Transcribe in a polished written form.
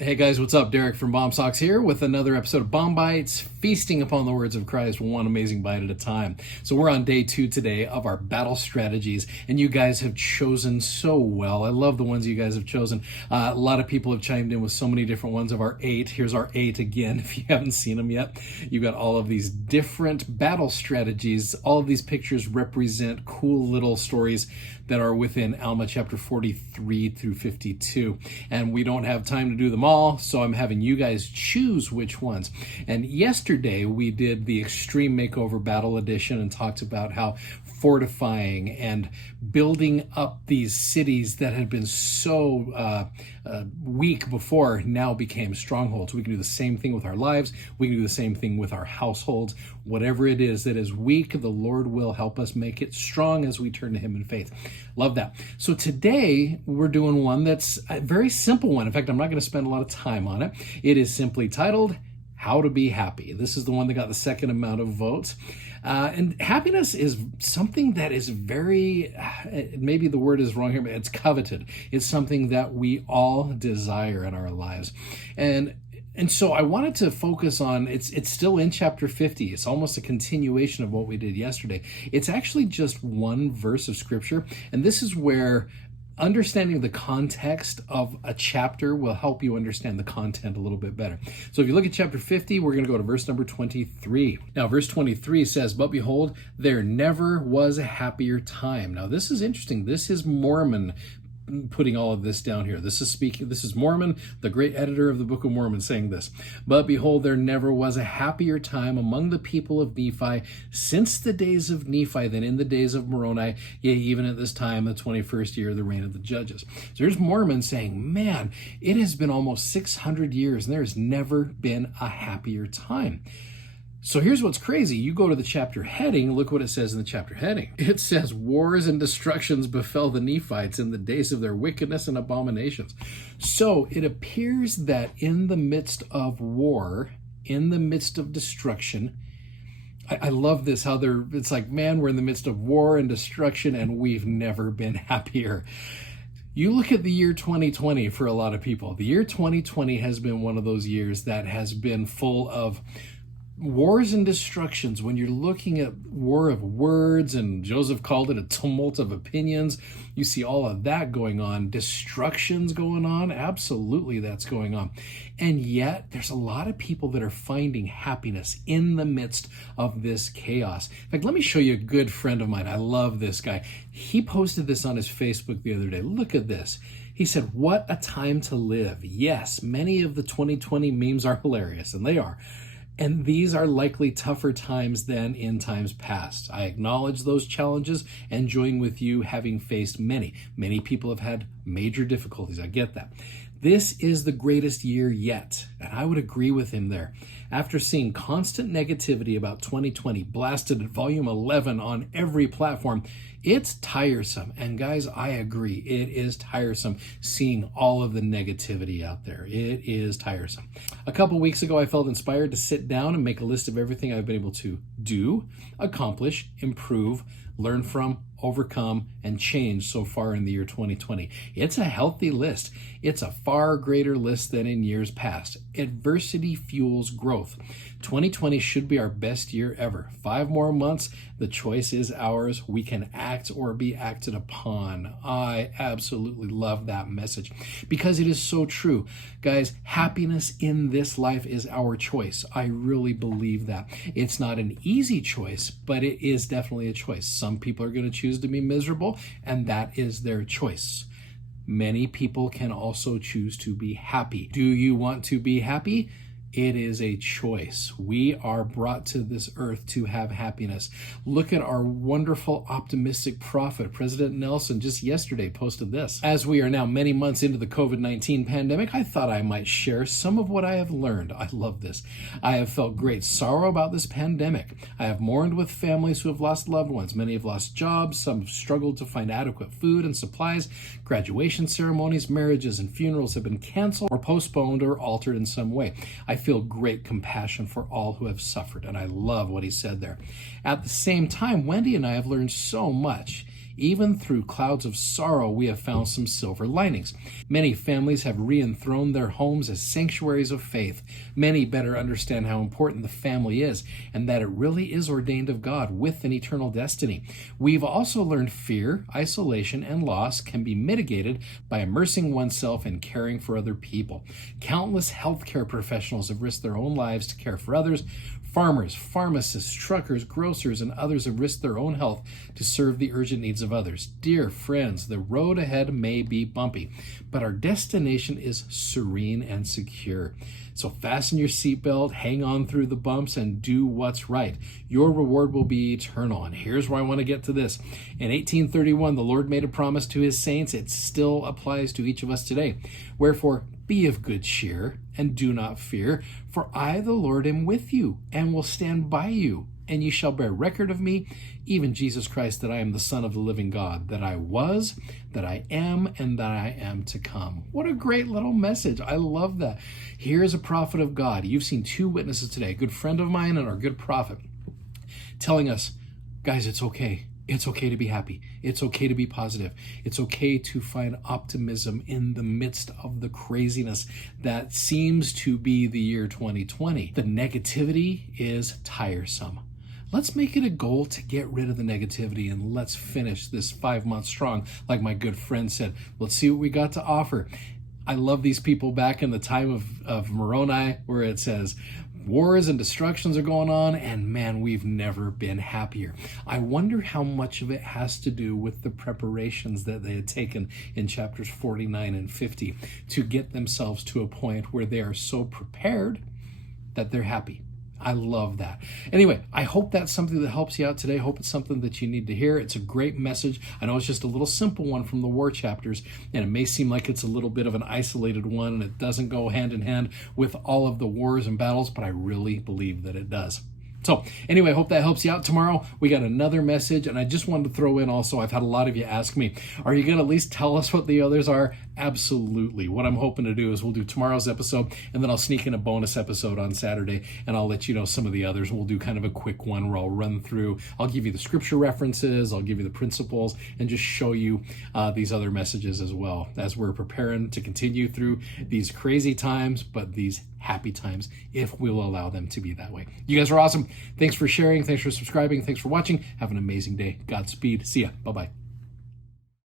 Hey guys, what's up? Derek from Bomb Socks here with another episode of Bomb Bites, feasting upon the words of Christ, one amazing bite at a time. So we're on day 2 today of our battle strategies, and you guys have chosen so well. I love the ones you guys have chosen. A lot of people have chimed in with so many different ones of our 8. Here's our 8 again. If you haven't seen them yet, you've got all of these different battle strategies. All of these pictures represent cool little stories that are within Alma chapter 43 through 52. And we don't have time to do them all, so I'm having you guys choose which ones. And yesterday we did the Extreme Makeover Battle Edition and talked about how fortifying and building up these cities that had been so weak before now became strongholds. We can do the same thing with our lives. We can do the same thing with our households. Whatever it is that is weak, the Lord will help us make it strong as we turn to Him in faith. Love that. So today we're doing one that's a very simple one. In fact, I'm not going to spend a lot of time on it. It is simply titled, How to Be Happy. This is the one that got the second amount of votes. And happiness is something that is very, maybe the word is wrong here, but it's coveted. It's something that we all desire in our lives. And so I wanted to focus on, it's still in chapter 50. It's almost a continuation of what we did yesterday. It's actually just one verse of scripture. And this is where understanding the context of a chapter will help you understand the content a little bit better. So if you look at chapter 50, we're going to go to verse number 23. Now, verse 23 says, "But behold, there never was a happier time." Now, this is interesting. This is Mormon putting all of this down here. This is Mormon, the great editor of the Book of Mormon, saying this. "But behold, there never was a happier time among the people of Nephi since the days of Nephi than in the days of Moroni, yea, even at this time, the 21st year of the reign of the judges." So here's Mormon saying, man, it has been almost 600 years and there has never been a happier time. So here's what's crazy. You go to the chapter heading, look what it says in the chapter heading. It says, "Wars and destructions befell the Nephites in the days of their wickedness and abominations." So it appears that in the midst of war, in the midst of destruction, I love this, how it's like, man, we're in the midst of war and destruction and we've never been happier. You look at the year 2020 for a lot of people. The year 2020 has been one of those years that has been full of wars and destructions. When you're looking at war of words, and Joseph called it a tumult of opinions, you see all of that going on. Destructions going on. Absolutely, that's going on. And yet, there's a lot of people that are finding happiness in the midst of this chaos. In fact, let me show you a good friend of mine. I love this guy. He posted this on his Facebook the other day. Look at this. He said, "What a time to live." Yes, many of the 2020 memes are hilarious, and they are. And these are likely tougher times than in times past. I acknowledge those challenges and join with you, having faced many. Many people have had major difficulties. I get that. This is the greatest year yet, and I would agree with him there. After seeing constant negativity about 2020 blasted at volume 11 on every platform, it's tiresome. And guys, I agree. It is tiresome seeing all of the negativity out there. It is tiresome. A couple weeks ago, I felt inspired to sit down and make a list of everything I've been able to do, accomplish, improve, learn from, overcome, and change so far in the year 2020. It's a healthy list. It's a far greater list than in years past. Adversity fuels growth. 2020 should be our best year ever. 5 more months. The choice is ours. We can act or be acted upon. I absolutely love that message because it is so true. Guys, happiness in this life is our choice. I really believe that. It's not an easy choice, but it is definitely a choice. Some people are going to choose to be miserable, and that is their choice. Many people can also choose to be happy. Do you want to be happy? It is a choice. We are brought to this earth to have happiness. Look at our wonderful, optimistic prophet. President Nelson just yesterday posted this. "As we are now many months into the COVID-19 pandemic, I thought I might share some of what I have learned." I love this. "I have felt great sorrow about this pandemic. I have mourned with families who have lost loved ones. Many have lost jobs. Some have struggled to find adequate food and supplies. Graduation ceremonies, marriages, and funerals have been canceled or postponed or altered in some way. I feel great compassion for all who have suffered." And I love what he said there. At the same time, Wendy and I have learned so much. Even through clouds of sorrow, we have found some silver linings. Many families have re-enthroned their homes as sanctuaries of faith. Many better understand how important the family is and that it really is ordained of God with an eternal destiny. We've also learned fear, isolation, and loss can be mitigated by immersing oneself in caring for other people. Countless healthcare professionals have risked their own lives to care for others. Farmers, pharmacists, truckers, grocers, and others have risked their own health to serve the urgent needs of others. Dear friends, the road ahead may be bumpy, but our destination is serene and secure. So fasten your seatbelt, hang on through the bumps, and do what's right. Your reward will be eternal. And here's where I want to get to this. In 1831, the Lord made a promise to his saints. It still applies to each of us today. Wherefore, be of good cheer, and do not fear, for I, the Lord, am with you, and will stand by you. And ye shall bear record of me, even Jesus Christ, that I am the Son of the living God, that I was, that I am, and that I am to come. What a great little message. I love that. Here's a prophet of God. You've seen two witnesses today, a good friend of mine and our good prophet, telling us, guys, it's okay. It's okay to be happy. It's okay to be positive. It's okay to find optimism in the midst of the craziness that seems to be the year 2020. The negativity is tiresome. Let's make it a goal to get rid of the negativity and let's finish this 5 months strong. Like my good friend said, let's see what we got to offer. I love these people back in the time of Moroni, where it says, wars and destructions are going on, and man, we've never been happier. I wonder how much of it has to do with the preparations that they had taken in chapters 49 and 50 to get themselves to a point where they are so prepared that they're happy. I love that. Anyway, I hope that's something that helps you out today. I hope it's something that you need to hear. It's a great message. I know it's just a little simple one from the war chapters, and it may seem like it's a little bit of an isolated one, and it doesn't go hand in hand with all of the wars and battles, but I really believe that it does. So anyway, I hope that helps you out. Tomorrow, we got another message, and I just wanted to throw in also, I've had a lot of you ask me, are you going to at least tell us what the others are? Absolutely. What I'm hoping to do is we'll do tomorrow's episode, and then I'll sneak in a bonus episode on Saturday, and I'll let you know some of the others. We'll do kind of a quick one where I'll run through, I'll give you the scripture references, I'll give you the principles, and just show you these other messages as well as we're preparing to continue through these crazy times, but these happy times, if we'll allow them to be that way. You guys are awesome. Thanks for sharing. Thanks for subscribing. Thanks for watching. Have an amazing day. Godspeed. See ya. Bye-bye.